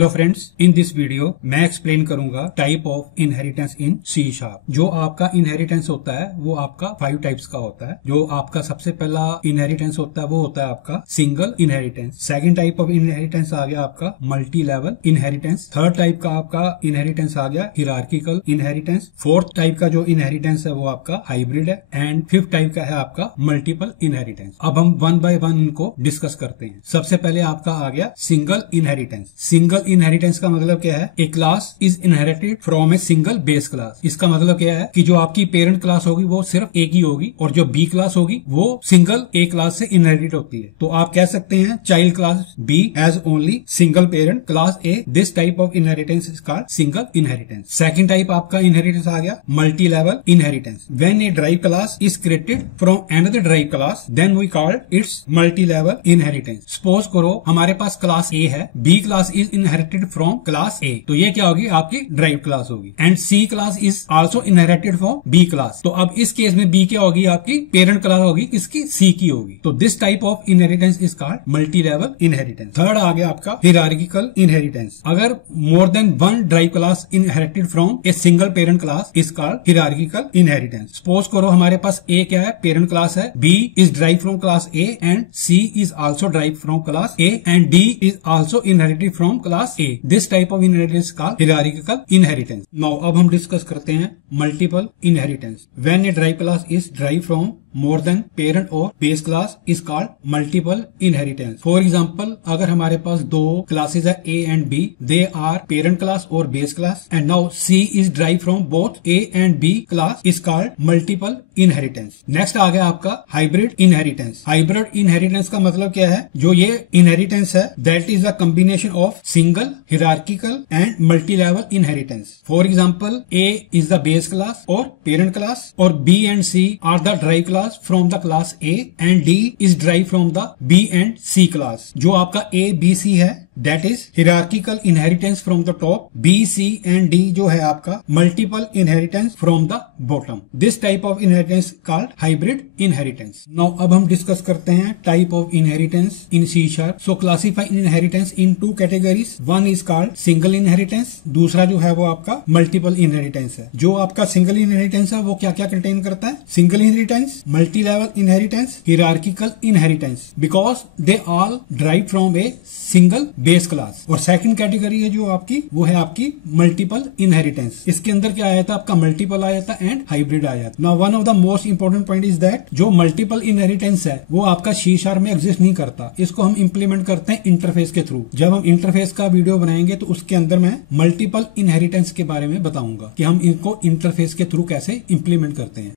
Hello friends, in this video मैं explain करूंगा type of inheritance in C sharp. जो आपका इनहेरिटेंस होता है वो आपका 5 टाइप्स का होता है। जो आपका सबसे पहला इनहेरिटेंस होता है वो होता है आपका single inheritance. Second type of inheritance आ गया आपका multi level inheritance. Third type का आपका इनहेरिटेंस आ गया हिरार्किकल इनहेरिटेंस। फोर्थ टाइप का जो इनहेरिटेंस है वो आपका हाइब्रिड है एंड फिफ्थ टाइप का है आपका मल्टीपल इनहेरिटेंस। अब हम वन बाय वन इनको डिस्कस करते हैं। सबसे पहले आपका आ गया सिंगल इनहेरिटेंस। सिंगल इनहेरिटेंस का मतलब क्या है? A class is inherited from a single base class. इसका मतलब क्या है कि जो आपकी पेरेंट क्लास होगी वो सिर्फ एक ही होगी और जो बी क्लास होगी वो सिंगल ए क्लास से इनहेरिट होती है। तो आप कह सकते हैं child class B has only single parent class A. This type of inheritance is called single inheritance. Second type आपका इनहेरिटेंस आ गया multi level inheritance. When a drive class is created from another drive class then we call it's multi level inheritance. Suppose करो हमारे पास class A है, B class is inherited from class A, तो ये क्या होगी? आपकी ड्राइव क्लास होगी। And C class is also inherited from B class. तो अब इस केस में बी क्या होगी? आपकी पेरेंट क्लास होगी, किसकी? सी की होगी। तो this type of inheritance is called multi level inheritance. Third आ गया आपका हिरार्किकल इनहेरिटेंस। अगर more than one derive class inherited from a single parent class is called hierarchical inheritance. Suppose करो हमारे पास ए क्या है? पेरेंट क्लास है, B is derive from class A and C is also derive from class A and D is also inherited from class A. This type of inheritance called hierarchical inheritance. Now अब हम discuss करते हैं multiple inheritance. When a drive class is derive from more than parent or base class is called multiple inheritance. For example, अगर हमारे पास दो classes है A and B, they are parent class or base class, and now C is derived from both A and B class is called multiple inheritance. Next आ गया आपका hybrid inheritance. Hybrid inheritance का मतलब क्या है? जो ये inheritance है that is a combination of single, hierarchical and multi-level inheritance. For example, A is the base class or parent class or B and C are the derived class from the class A and D is derived from the B and C class. जो आपका A, B, C है that is hierarchical inheritance from the top. B, C and D जो है आपका multiple inheritance from the bottom. This type of inheritance called hybrid inheritance. Now अब हम discuss करते हैं type of inheritance in C sharp. So classify inheritance in two categories. One is called single inheritance. दूसरा जो है वो आपका multiple inheritance है। जो आपका single inheritance है वो क्या क्या contain करता है? Single inheritance, multi-level inheritance, hierarchical inheritance because they all derive from a single base class. और सेकंड कैटेगरी है जो आपकी वो है आपकी मल्टीपल इनहेरिटेंस। इसके अंदर क्या आया था? आपका मल्टीपल आया था एंड हाइब्रिड आया था। Now one of the most important point is that जो मल्टीपल इनहेरिटेंस है वो आपका सी शार्प में एग्जिस्ट नहीं करता। इसको हम इंप्लीमेंट करते हैं इंटरफेस के थ्रू। जब हम इंटरफेस का वीडियो बनाएंगे तो उसके अंदर मैं मल्टीपल इनहेरिटेंस के बारे में बताऊंगा कि हम इनको इंटरफेस के थ्रू कैसे इंप्लीमेंट करते हैं।